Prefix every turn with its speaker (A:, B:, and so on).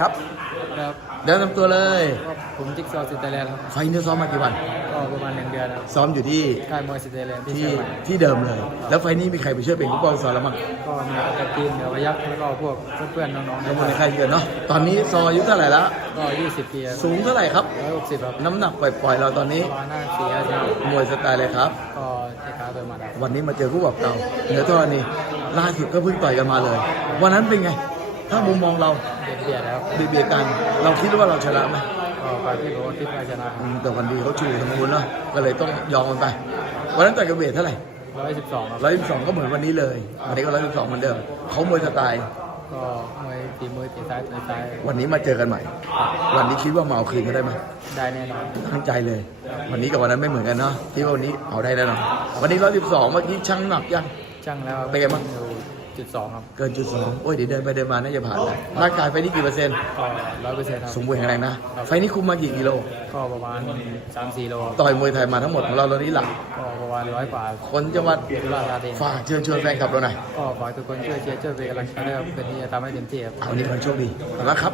A: ครับ
B: ครับ
A: เดินนำตัวเลย
B: ก็ผมจิ๊กซอว์สิตเตอร์แลนด์ครับ
A: ไฟนี้ซ้อมมากี่วัน
B: ก็ประมาณหนึ่งเดือนครับ
A: ซ้อมอยู่ที่
B: ค่ายมวยสิตเตอร์แลนด์ที่
A: ที่
B: เชียงใหม่
A: ที่เดิมเลย แล้วไฟนี้มีใครไปช่วยเป็นผู้บอลสอนแล้วมั้ง
B: ก็มีกับทีมเดี๋ยวพยักแล้วก็พวกเพื่อนๆน้องๆ
A: แล้วคนในใครเยอะเนาะตอนนี้ซออายุเท่าไหร่แล้ว
B: ก็20ปี
A: สูงเท่าไหร่ครับ
B: ร้อยหกสิบครับ
A: น้ำหนักปล่อยๆเราตอนนี้
B: ประมาณห้าสี่ห้าสิบ
A: มวยสไตล์เลยครับ
B: ก็เอกาโดยมาครับ
A: วันนี้มาเจอผู้บอกเก่าเหนือเท่านี้ล่าสุดก็เพิ่งต่อยกันมาเลย วันนั้นเป็นไง ถ้ามุมมองเรา
B: เบียดเบียดแล้ว
A: เบียดๆกัน เราคิดว่าเราชนะไหม
B: ก็ฝ่ายพี่บอกว่าคิดว่าชนะ
A: อืมแต่วันดีเขาชูทางนู้นเนาะก็เลยต้องยอมมันไปวันนั้นต่อยกับเวทเท่าไหร่
B: ร้อยสิบสองครับ
A: ร้อยสิบสองก็เหมือนวันนี้เลยวันนี้ก็ร้อยสิบสองเหมือนเดิมเขามวยสไตล์
B: ก็มวยตีมือตีซ้ายตีซ้าย
A: วันนี้มาเจอกันใหม่ วันนี้คิดว่ามาเอาคืนกันได้ไหม
B: ได้แน่นอน
A: ตั้งใจเลย วันนี้กับวันนั้นไม่เหมือนกันเนาะคิดว่าวันนี้เอาได้แล้วเนาะวันนี้ร้อยสิบสองเมื่อกี้ช่างหนักยัง
B: ช่างแล้ว
A: เป็นไงบ้าง
B: อยู่ จุดสองครับ
A: เกินจุดสองโอ้ยเดี๋ยวเดินไปเดินมาน่าจะผ่านแล้วร่างกายไปนี่กี่เปอร์เซ็นต์
B: ก็ร้อยเปอร์เซ็นต์ครับ
A: สมบูรณ์แข็งแรงนะ ไฟล์นี้คุมมากี่กิโล
B: ก็ประมาณสามสี่โลครับ
A: ต่อยมวยไทยมาทั้งหมดของเราตอนนี้หลัก
B: ก็ประมาณร้อยกว่า
A: คนจังหวัด
B: สุราษฎร์ธานี
A: ฝากเชิญชวนแฟนคลับเราหน่อย
B: ก็ขอให้ทุกคนช่วยเชียร์ช่วยเป็นกำลังใจด้วยครับเป็นที่จะทำให้เต็มที่ครับ
A: เอาวันนี้มันโชคดีขอบคุณครับ